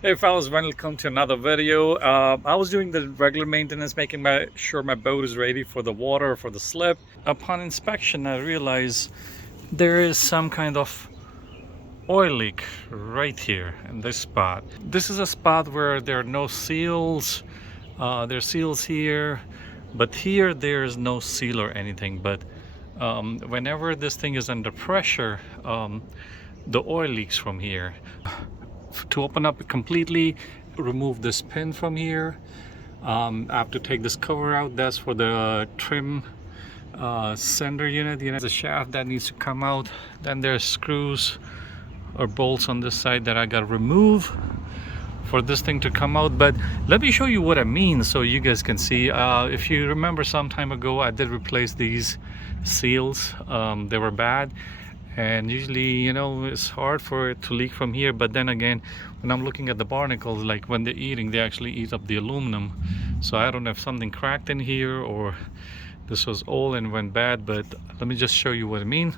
Hey fellas, welcome to another video. I was doing the regular maintenance, making sure my boat is ready for the water, for the slip. Upon inspection, I realized there is some kind of oil leak right here in this spot. This is a spot where there are no seals. There are seals here, but here there is no seal or anything. But whenever this thing is under pressure, the oil leaks from here. To open up it completely, remove this pin from here. I have to take this cover out. That's for the trim sender unit. The shaft that needs to come out. Then there's screws or bolts on this side that I got to remove for this thing to come out. But let me show you what I mean so you guys can see. If you remember, some time ago I did replace these seals. They were bad, and usually it's hard for it to leak from here. But then again, when I'm looking at the barnacles, like when they're eating, they actually eat up the aluminum. So I don't know if something cracked in here or this was old and went bad. But let me just show you what I mean.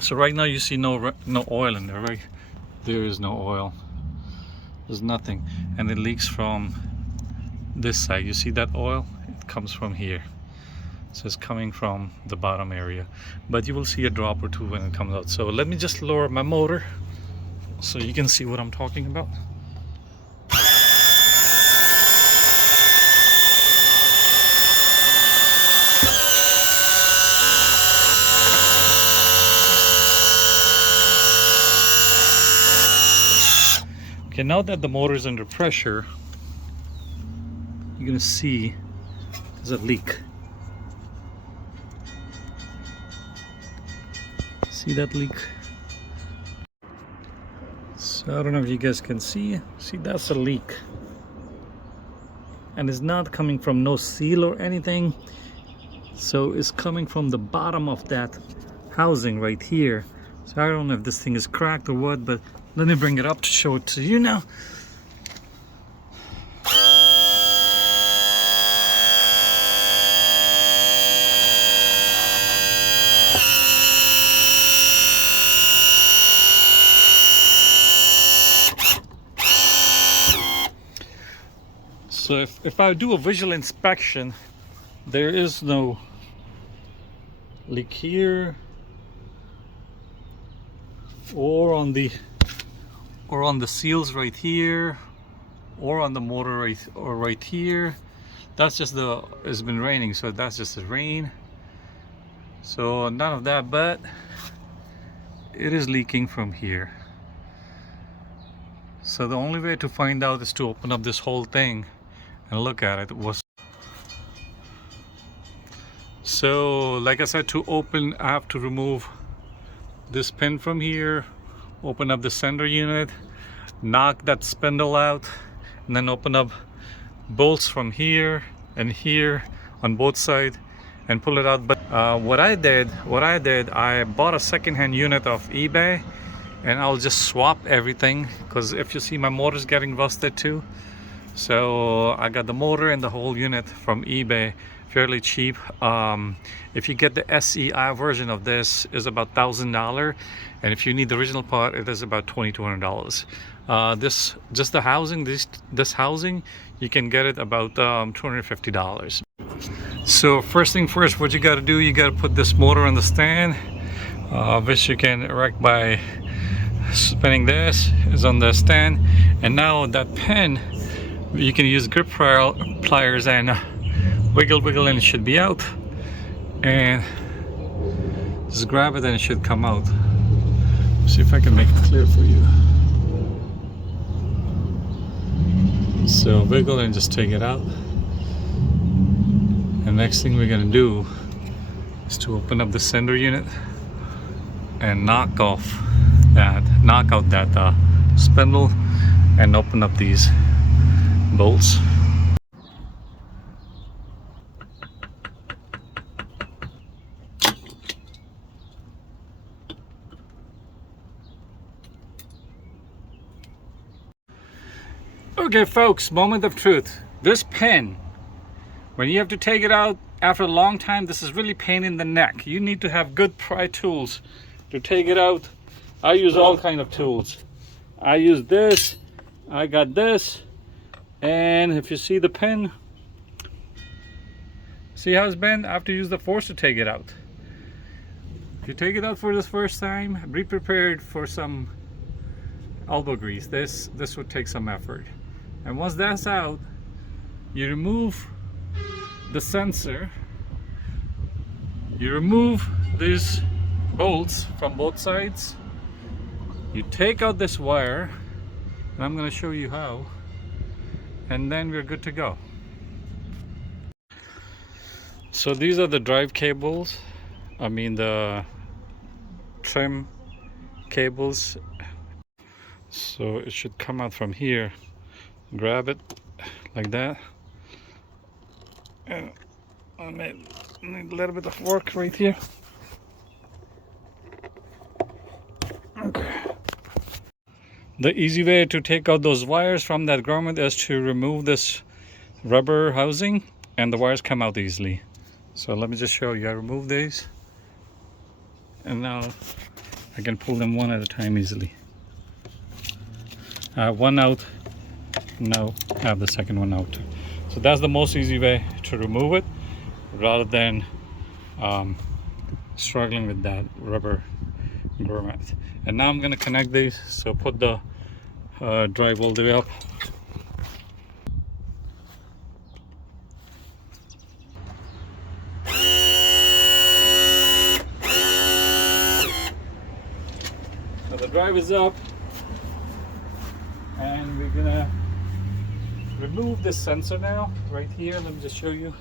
So right now you see no oil in there, right? There is no oil. There's nothing, and it leaks from this side. You see that oil? It comes from here. So it's coming from the bottom area, but you will see a drop or two when it comes out. So let me just lower my motor so you can see what I'm talking about. Okay, now that the motor is under pressure, you're gonna see there's a leak. See that leak? So I don't know if you guys can see that's a leak, and it's not coming from no seal or anything. So it's coming from the bottom of that housing right here. So I don't know if this thing is cracked or what, but let me bring it up to show it to you now. So if I do a visual inspection, there is no leak here or on the seals right here or on the motor right here. That's just it's been raining, so that's just the rain. So none of that, but it is leaking from here. So the only way to find out is to open up this whole thing and look at it. So like I said, to open I have to remove this pin from here, open up the sender unit, knock that spindle out, and then open up bolts from here and here on both sides and pull it out. But what I did, I bought a second-hand unit off eBay, and I'll just swap everything, because if you see, my motor's getting rusted too. So I got the motor and the whole unit from eBay, fairly cheap. If you get the SEI version of this, is about $1,000, and if you need the original part, it is about $2,200. Just the housing, this housing, you can get it about $250. So first thing first, what you got to do, you got to put this motor on the stand, which you can erect by spinning this. Is on the stand, and now that pin, you can use grip pliers and wiggle, and it should be out. And just grab it and it should come out. See if I can make it clear for you. So wiggle and just take it out. And next thing we're gonna do is to open up the sender unit and knock out that spindle and open up these bolts. Okay folks, moment of truth. This pin, when you have to take it out after a long time, this is really pain in the neck. You need to have good pry tools to take it out. I use all kind of tools. I use this, I got this, and if you see the pin, see how it's bent? I have to use the force to take it out. If you take it out for this first time, be prepared for some elbow grease. This would take some effort. And once that's out, you remove the sensor, you remove these bolts from both sides, you take out this wire, and I'm going to show you how, and then we're good to go. So these are the drive cables, I mean the trim cables. So it should come out from here. Grab it like that, and I need a little bit of work right here. Okay. The easy way to take out those wires from that grommet is to remove this rubber housing, and the wires come out easily. So let me just show you. I remove these, and now I can pull them one at a time easily. I have one out, now I have the second one out. So that's the most easy way to remove it, rather than struggling with that rubber grommet. And now I'm going to connect these, so put the drive all the way up. So the drive is up, and we're gonna remove this sensor now, right here. Let me just show you.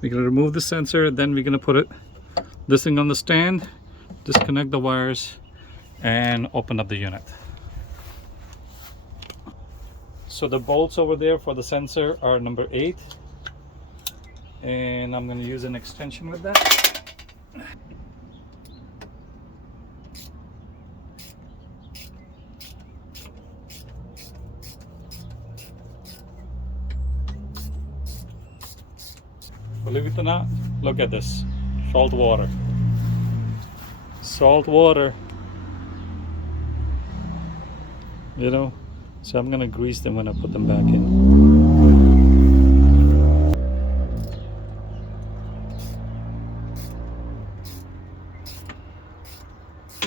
We're gonna remove the sensor, then we're gonna put this thing on the stand, disconnect the wires, and open up the unit. So the bolts over there for the sensor are number 8, and I'm gonna use an extension with that. Believe it or not, look at this. Salt water. Salt water. You know, so I'm gonna grease them when I put them back in.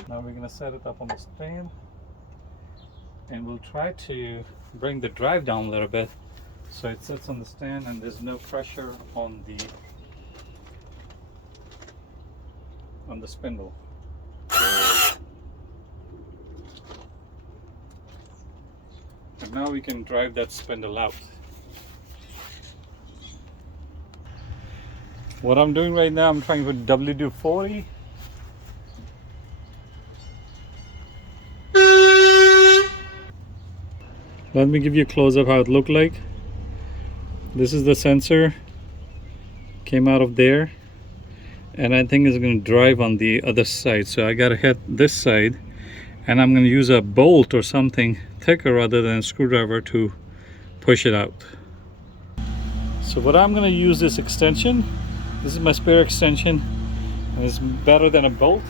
Now we're gonna set it up on the stand, and we'll try to bring the drive down a little bit so it sits on the stand and there's no pressure on the spindle. And now we can drive that spindle out. What I'm doing right now, I'm trying with WD-40. Let me give you a close-up how it looked like. This is the sensor, came out of there, and I think it's going to drive on the other side. So I got to hit this side, and I'm going to use a bolt or something thicker rather than a screwdriver to push it out. So what I'm going to use this extension. This is my spare extension, and it's better than a bolt.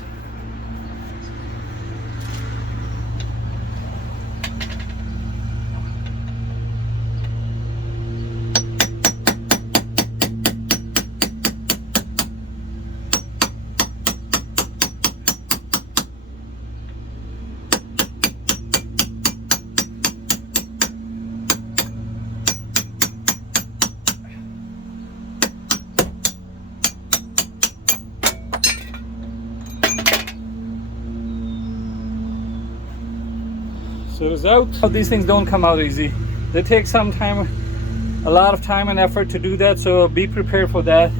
So it's out. These things don't come out easy. They take some time, a lot of time and effort to do that, so be prepared for that.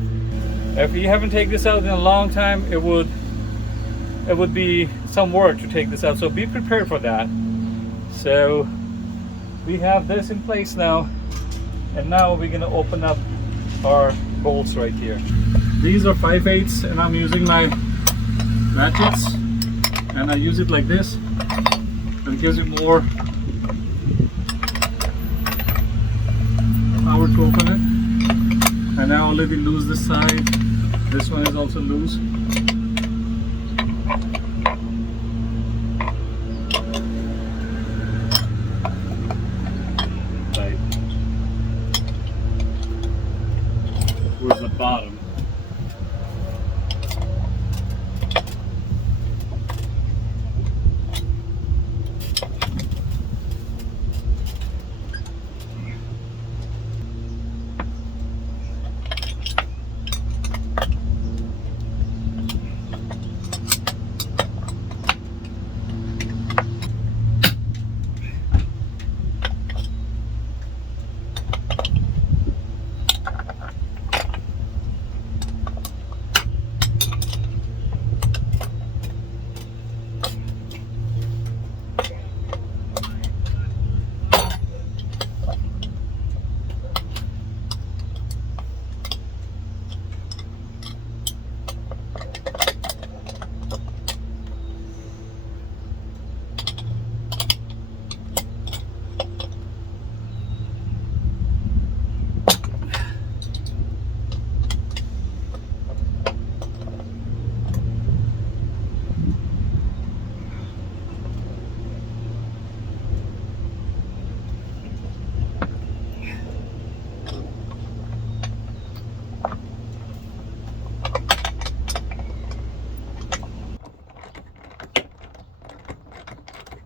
If you haven't taken this out in a long time, it would be some work to take this out, so be prepared for that. So we have this in place now, and now we're going to open up our bolts right here. These are 5/8, and I'm using my ratchets, and I use it like this. It gives you more power to open it. And I already loose this side. This one is also loose.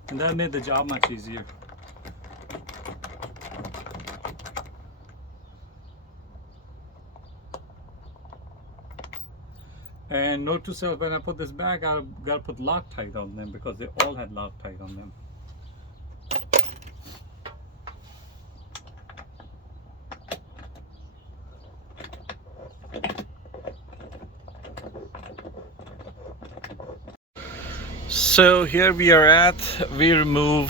And that made the job much easier. And note to self, when I put this back, I gotta put Loctite on them because they all had Loctite on them. So here we are at, we remove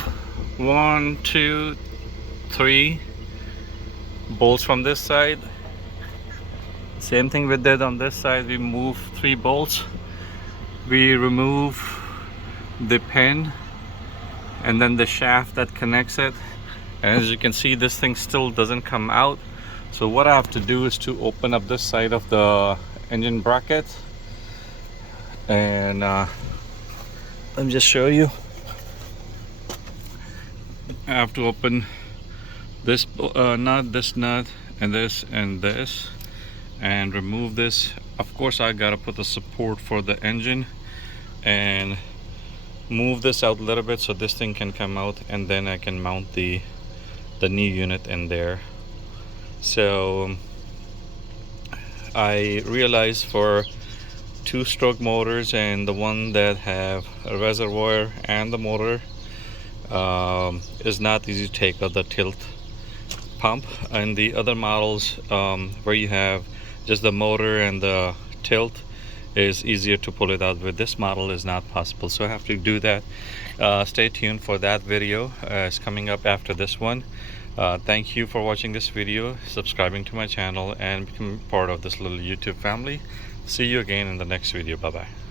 1, 2, 3 bolts from this side. Same thing we did on this side. We move 3 bolts. We remove the pin and then the shaft that connects it. And as you can see, this thing still doesn't come out. So what I have to do is to open up this side of the engine bracket. And let me just show you. I have to open this nut, this nut, and this, and remove this. Of course, I gotta put the support for the engine and move this out a little bit so this thing can come out, and then I can mount the new unit in there. So I realized for 2-stroke motors and the one that have a reservoir and the motor is not easy to take out the tilt pump. And the other models where you have just the motor and the tilt is easier to pull it out. With this model is not possible, so I have to do that. Stay tuned for that video. It's coming up after this one. Thank you for watching this video, subscribing to my channel, and becoming part of this little YouTube family. See you again in the next video. Bye bye.